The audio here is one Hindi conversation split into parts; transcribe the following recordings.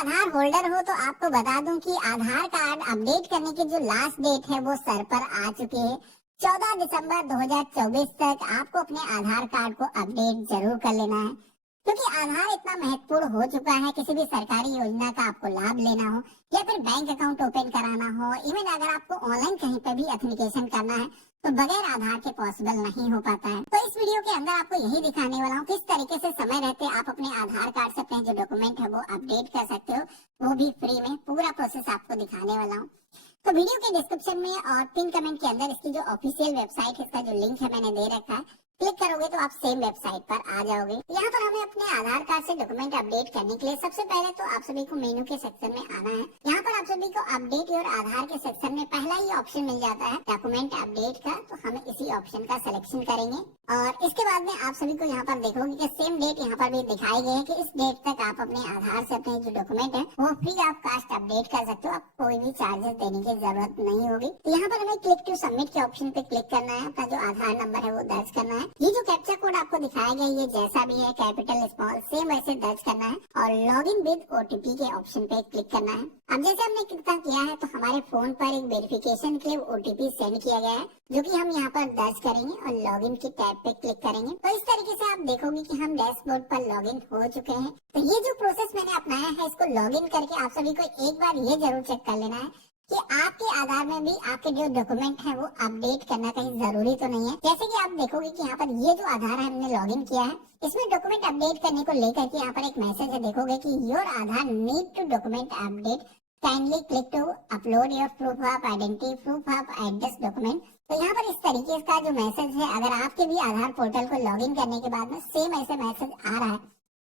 आधार होल्डर हो तो आपको बता दूं कि आधार कार्ड अपडेट करने की जो लास्ट डेट है वो सर पर आ चुकी है। 14 दिसंबर 2024 तक आपको अपने आधार कार्ड को अपडेट जरूर कर लेना है, क्योंकि आधार इतना महत्वपूर्ण हो चुका है। किसी भी सरकारी योजना का आपको लाभ लेना हो या फिर बैंक अकाउंट ओपन कराना हो, इवन अगर आपको ऑनलाइन कहीं पर भी एप्लीकेशन करना है तो बगैर आधार के पॉसिबल नहीं हो पाता है। तो इस वीडियो के अंदर आपको यही दिखाने वाला हूँ किस तरीके से समय रहते आप अपने आधार कार्ड से अपने जो डॉक्यूमेंट है वो अपडेट कर सकते हो, वो भी फ्री में। पूरा प्रोसेस आपको दिखाने वाला हूँ। तो वीडियो के डिस्क्रिप्शन में और पिन कमेंट के अंदर इसकी जो ऑफिशियल वेबसाइट है, इसका जो लिंक है मैंने दे रखा है, क्लिक करोगे तो आप सेम वेबसाइट पर आ जाओगे। यहाँ पर हमें अपने आधार कार्ड से डॉक्यूमेंट अपडेट करने के लिए सबसे पहले तो आप सभी को मेनू के सेक्शन में आना है। यहाँ पर आप सभी को अपडेट योर आधार के सेक्शन में पहला ही ऑप्शन मिल जाता है डॉक्यूमेंट अपडेट का, तो हमें इसी ऑप्शन का सिलेक्शन करेंगे। और इसके बाद में आप सभी को यहाँ पर देखोगे कि सेम डेट यहाँ पर भी दिखाई गई है कि इस डेट तक आप अपने आधार से अपने जो डॉक्यूमेंट है वो फ्री ऑफ कास्ट अपडेट कर सकते हो। आप कोई भी चार्जेस देने की जरूरत नहीं होगी। तो यहाँ पर हमें क्लिक टू सबमिट के ऑप्शन पे क्लिक करना है, अपना जो आधार नंबर है वो दर्ज करना है। ये जो कैप्चा कोड आपको दिखाया गया ये जैसा भी है कैपिटल स्मॉल सेम वैसे दर्ज करना है और लॉगिन विद ओटीपी के ऑप्शन पे क्लिक करना है। अब जैसे हमने कितना किया है तो हमारे फोन पर एक वेरिफिकेशन के लिए ओटीपी सेंड किया गया है, जो कि हम यहाँ पर दर्ज करेंगे और लॉगिन की टैब पे क्लिक करेंगे। तो इस तरीके से आप देखोगे कि हम डैशबोर्ड पर लॉगिन हो चुके हैं। तो ये जो प्रोसेस मैंने अपनाया है इसको लॉगिन करके आप सभी को एक बार ये जरूर चेक कर लेना है कि आपके आधार में भी आपके जो डॉक्यूमेंट है वो अपडेट करना कहीं जरूरी तो नहीं है। जैसे कि आप देखोगे कि यहाँ पर ये जो आधार है हमने लॉगिन किया है, इसमें डॉक्यूमेंट अपडेट करने को लेकर के यहाँ पर एक मैसेज है, देखोगे कि your Aadhaar need to document update, kindly click to upload your proof of identity, proof of address document. तो यहाँ पर इस तरीके का जो मैसेज है, अगर आपके भी आधार पोर्टल को लॉगिन करने के बाद में सेम ऐसे मैसेज आ रहा है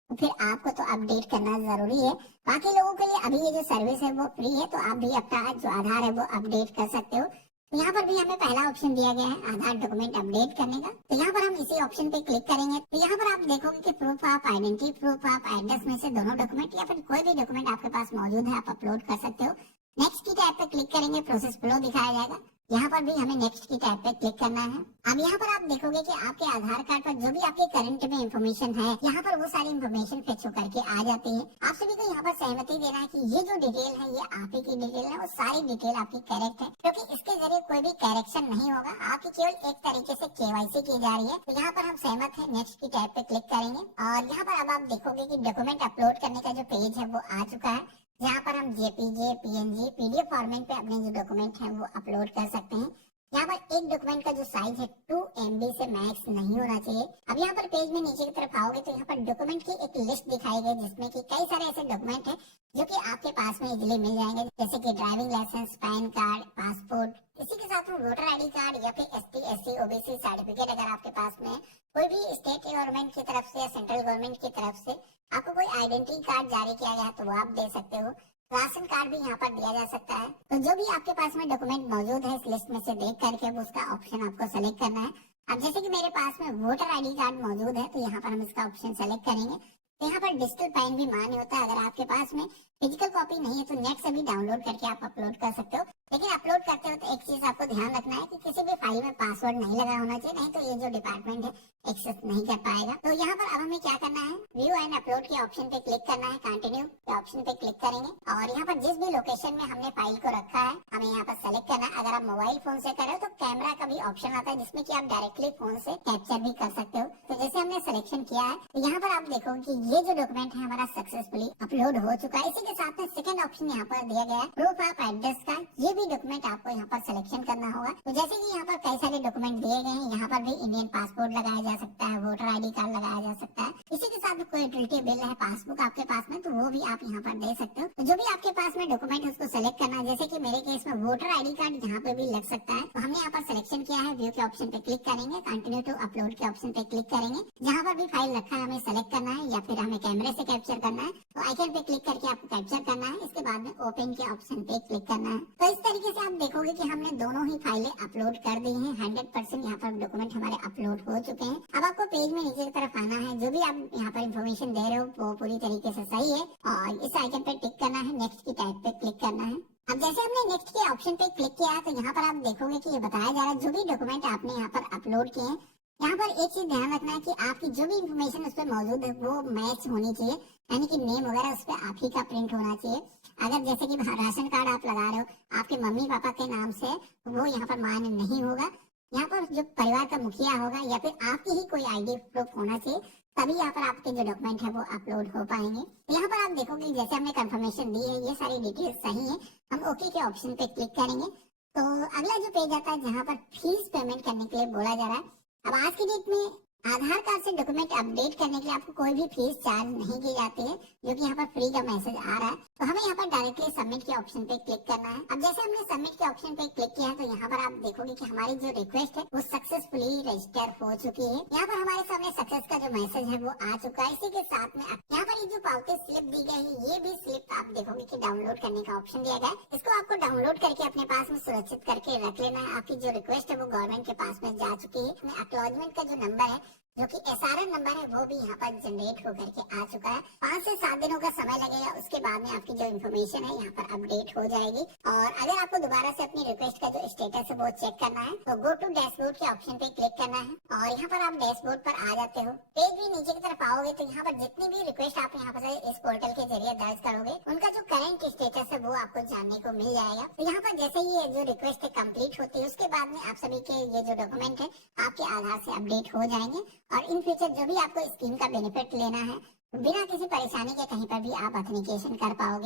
तो फिर आपको तो अपडेट करना जरूरी है। बाकी लोगों के लिए अभी ये जो सर्विस है वो फ्री है, तो आप भी अपना जो आधार है वो अपडेट कर सकते हो। तो यहाँ पर भी हमें पहला ऑप्शन दिया गया है आधार डॉक्यूमेंट अपडेट करने का, तो यहाँ पर हम इसी ऑप्शन पे क्लिक करेंगे। तो यहाँ पर आप देखोगे कि proof of identity, proof of address में से दोनों डॉक्यूमेंट या फिर कोई भी डॉक्यूमेंट आपके पास मौजूद है आप अपलोड कर सकते हो। नेक्स्ट की टैब पे क्लिक करेंगे, प्रोसेस फ्लो दिखाया जाएगा। यहाँ पर भी हमें नेक्स्ट की टैब पे क्लिक करना है। अब यहाँ पर आप देखोगे कि आपके आधार कार्ड पर जो भी आपके करंट में इंफॉर्मेशन है, यहाँ पर वो सारी इंफॉर्मेशन फिक्स होकर के आ जाती है। आप सभी को यहाँ पर सहमति देना है कि ये जो डिटेल है ये आप ही की डिटेल है, वो सारी डिटेल आपकी करेक्ट है, क्योंकि इसके जरिए कोई भी करेक्शन नहीं होगा, आपकी केवल एक तरीके से केवाईसी की जा रही है। तो यहाँ पर हम सहमत है, नेक्स्ट की टैब पे क्लिक करेंगे और यहाँ पर अब आप देखोगे कि डॉक्यूमेंट अपलोड करने का जो पेज है वो आ चुका है, जहाँ पर हम जेपीजे, पीएनजी, पीडीएफ फॉर्मेट पे अपने जो डॉक्यूमेंट है वो अपलोड कर सकते हैं। यहाँ पर एक डॉक्यूमेंट का जो साइज है 2 MB से मैक्स नहीं होना चाहिए। अब यहाँ पर पेज में नीचे की तरफ आओगे तो यहाँ पर डॉक्यूमेंट की एक लिस्ट दिखाई गई, जिसमें कि कई सारे ऐसे डॉक्यूमेंट हैं जो कि आपके पास में इजीली मिल जाएंगे, जैसे कि driving licence, PAN card, passport, इसी के साथ में वोटर आईडी कार्ड या फिर ST, SC, OBC सर्टिफिकेट अगर आपके पास में कोई भी स्टेट गवर्नमेंट की तरफ से या सेंट्रल गवर्नमेंट की तरफ से आपको कोई आइडेंटिटी कार्ड जारी किया गया तो वो आप दे सकते हो। राशन कार्ड भी यहाँ पर दिया जा सकता है। तो जो भी आपके पास में डॉक्यूमेंट मौजूद है इस लिस्ट में से देख करके उसका ऑप्शन आपको सेलेक्ट करना है। अब जैसे कि मेरे पास में वोटर आईडी कार्ड मौजूद है तो यहाँ पर हम इसका ऑप्शन सेलेक्ट करेंगे। तो यहाँ पर डिजिटल पैन भी मान्य होता है, अगर आपके पास में फिजिकल कॉपी नहीं है तो नेट से भी डाउनलोड करके आप अपलोड कर सकते हो। लेकिन अपलोड करते हो तो एक चीज आपको ध्यान रखना है कि किसी भी फाइल में पासवर्ड नहीं लगा होना चाहिए, नहीं तो ये जो डिपार्टमेंट है एक्सेस नहीं कर पाएगा। तो यहाँ पर अब हमें क्या करना है, व्यू एंड अपलोड के ऑप्शन पे क्लिक करना है, कंटिन्यू के ऑप्शन पे क्लिक करेंगे और यहाँ पर जिस भी लोकेशन में हमने फाइल को रखा है हमें यहाँ पर सेलेक्ट करना है। अगर आप मोबाइल फोन से कर रहे हो तो कैमरा का भी ऑप्शन आता है, जिसमें कि आप डायरेक्टली फोन से कैप्चर भी कर सकते हो। तो जैसे हमने सिलेक्शन किया है तो यहाँ पर आप देखोगे कि ये जो डॉक्यूमेंट है हमारा सक्सेसफुली अपलोड हो चुका है। इसी के साथ में सेकंड ऑप्शन यहाँ पर दिया गया है प्रूफ ऑफ एड्रेस का, ये भी डॉक्यूमेंट आपको यहाँ पर सिलेक्शन करना होगा। तो जैसे कि यहाँ पर कई सारे डॉक्यूमेंट दिए गए हैं, यहाँ पर भी इंडियन पासपोर्ट लगाया जा सकता है, वोटर आईडी कार्ड लगाया जा सकता है, इसी के साथ कोई यूटिलिटी बिल है, पासबुक आपके पास में तो वो भी आप यहाँ पर दे सकते हो। तो जो भी आपके पास में डॉक्यूमेंट है उसको सेलेक्ट करना है। जैसे कि मेरे केस में वोटर आईडी कार्ड यहाँ पे भी लग सकता है, तो हमने यहाँ पर सिलेक्शन किया है, व्यू के ऑप्शन पे क्लिक करेंगे, कंटिन्यू टू अपलोड के ऑप्शन पे क्लिक करेंगे। जहाँ पर भी फाइल रखा है हमें सेलेक्ट करना है या फिर हमें कैमरे से कैप्चर करना है, तो आइकन पे क्लिक करके आपको कैप्चर करना है। इसके बाद में ओपन के ऑप्शन पे क्लिक करना है। तो इस तरीके से आप देखोगे कि हमने दोनों ही फाइलें अपलोड कर दी हैं। 100% यहाँ पर डॉक्यूमेंट हमारे अपलोड हो चुके हैं। अब आपको पेज में नीचे की तरफ आना है, जो भी आप यहाँ पर इंफॉर्मेशन दे रहे हो वो पूरी तरीके से सही है और इस आइकन पे टिक करना है, नेक्स्ट की टाइप पे क्लिक करना है। अब जैसे हमने नेक्स्ट के ऑप्शन पे क्लिक किया तो यहाँ पर आप देखोगे कि ये बताया जा रहा है जो भी डॉक्यूमेंट आपने यहाँ पर अपलोड किए हैं यहाँ पर एक चीज ध्यान रखना है कि आपकी जो भी इंफॉर्मेशन उस पर मौजूद है वो मैच होनी चाहिए, यानी कि नेम वगैरह उस पर आप ही का प्रिंट होना चाहिए। अगर जैसे कि राशन कार्ड आप लगा रहे हो आपके मम्मी पापा के नाम से, वो यहाँ पर मान्य नहीं होगा। यहाँ पर जो परिवार का मुखिया होगा या फिर आपकी ही कोई आईडी प्रूफ होना चाहिए, तभी यहाँ पर आपके जो डॉक्यूमेंट है वो अपलोड हो पाएंगे। तो यहाँ पर आप देखोगे जैसे हमने कंफर्मेशन दी है, ये सारी डिटेल्स सही है, हम ओके के ऑप्शन पे क्लिक करेंगे। तो अगला जो पेज आता है जहाँ पर फीस पेमेंट करने के लिए बोला जा रहा है। अब आज की डेट में आधार कार्ड से डॉक्यूमेंट अपडेट करने के लिए आपको कोई भी फीस चार्ज नहीं की जाती है, जो कि यहाँ पर फ्री का मैसेज आ रहा है। तो हमें यहाँ पर डायरेक्टली सबमिट के ऑप्शन पे क्लिक करना है। अब जैसे हमने सबमिट के ऑप्शन पे क्लिक किया है तो यहाँ पर आप देखोगे कि हमारी जो रिक्वेस्ट है वो सक्सेसफुली रजिस्टर हो चुकी है। यहाँ पर हमारे सामने सक्सेस का जो मैसेज है वो आ चुका है। इसी के साथ में यहाँ पर ये जो पावती स्लिप दी गई है, ये भी स्लिप आप देखोगे कि डाउनलोड करने का ऑप्शन दिया गया है। इसको आपको डाउनलोड करके अपने पास में सुरक्षित करके रख लेना है। आपकी जो रिक्वेस्ट है वो गवर्नमेंट के पास में जा चुकी है। एक्नॉलेजमेंट का जो नंबर है, जो कि SRN नंबर है, वो भी यहाँ पर जनरेट होकर के आ चुका है। 5 से 7 दिनों का समय लगेगा, उसके बाद में आपकी जो इन्फॉर्मेशन है यहाँ पर अपडेट हो जाएगी। और अगर आपको दोबारा से अपनी रिक्वेस्ट का जो स्टेटस है वो चेक करना है तो गो टू डैशबोर्ड के ऑप्शन पे क्लिक करना है और यहाँ पर आप डैशबोर्ड पर आ जाते हो। पेज भी नीचे की तरफ आओगे तो यहाँ पर जितनी भी रिक्वेस्ट आप यहाँ पर इस पोर्टल के जरिए दर्ज करोगे, उनका जो करंट स्टेटस है वो आपको जानने को मिल जाएगा। तो यहाँ पर जैसे ही ये जो रिक्वेस्ट है कंप्लीट होती है, उसके बाद में आप सभी के ये जो डॉक्यूमेंट है आपके आधार से अपडेट हो जाएंगे और इन फ्यूचर जो भी आपको स्कीम का बेनिफिट लेना है, बिना किसी परेशानी के कहीं पर भी आप ऑथेंटिकेशन कर पाओगे।